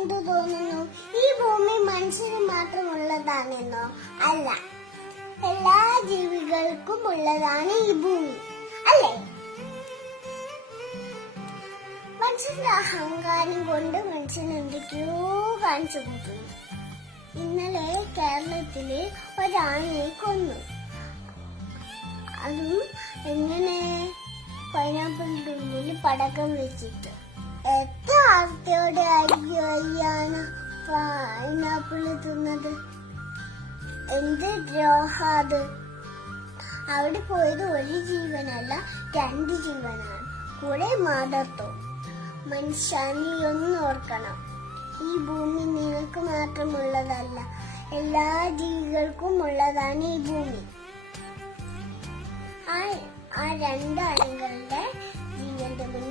എന്തു തോന്നുന്നു? ഈ ഭൂമി മനുഷ്യന് മാത്രമുള്ളതാണെന്നോ? അല്ല, എല്ലാ ജീവികൾക്കും ഉള്ളതാണ് ഈ ഭൂമി, അല്ലേ? മനുഷ്യന്റെ അഹങ്കാരം കൊണ്ട് മനുഷ്യൻ എന്തൊക്കെയോ കാണിച്ചു കൂട്ടുന്നു. ഇന്നലെ കേരളത്തില് ഒരാളെ കൊന്നു. അതും എങ്ങനെ? പൈനാപ്പിളിന്റെ ഉള്ളിൽ പടക്കം വെച്ചിട്ട്. എത്ര ആർത്തിയോടെ അയ്യാണ് പൈനാപ്പിള് തിന്നത്. എന്ത് ദ്രോഹാത്! അവിടെ പോയത് ഒരു ജീവനല്ല, 2 ജീവനാണ്. കൂടെ മാതൃത്വം. മനുഷ്യ, നീ ഒന്ന് ഓർക്കണം, ഈ ഭൂമി നിങ്ങൾക്ക് മാത്രമുള്ളതല്ല, എല്ലാ ജീവികൾക്കും ഉള്ളതാണ് ഈ ഭൂമി. ആ 2 അണികളുടെ ജീവന്റെ മുന്നിൽ